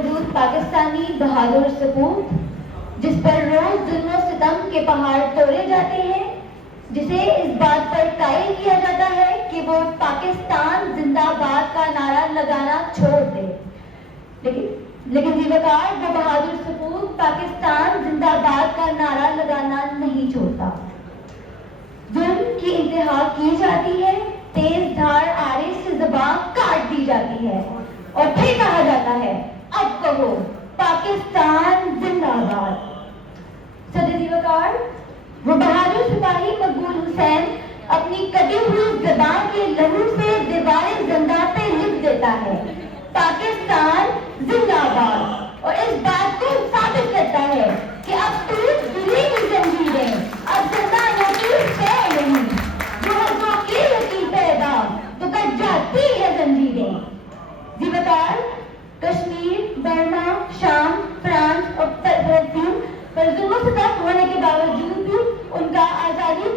موجود پاکستانی بہادر سپوت جس پر روز ظلم و ستم کے پہاڑ توڑے جاتے ہیں، جسے اس بات پر قائل کیا جاتا ہے کہ وہ پاکستان زندہ باد کا نعرہ لگانا چھوڑ دے، لیکن وقار وہ بہادر سپوت پاکستان زندہ باد کا نعرہ لگانا نہیں چھوڑتا۔ ظلم کی انتہا کی جاتی ہے، تیز دھار آرے سے زبان کاٹ دی جاتی ہے اور پھر کہا جاتا ہے اب کہو پاکستان زندہ باد۔ صدر وقار وہ بہادر سپاہی مقبول حسین اپنی کٹی ہوئی زبان کے لہو سے دیوار زندہ پہ لکھ دیتا ہے پاکستان زندہ باد، اور اس بات کو ثابت کرتا ہے کہ اب ٹوٹ گری کی زنجیریں اب زندہ ہوتی ہے نہیں، جو کی ہوتی پیدا تو کٹ جاتی ہے زنجیریں۔ وقار کشمیر، برما، شام، فرانس اور فلسطین پر ظلم و ستم ہونے کے باوجود بھی ان کا آزادی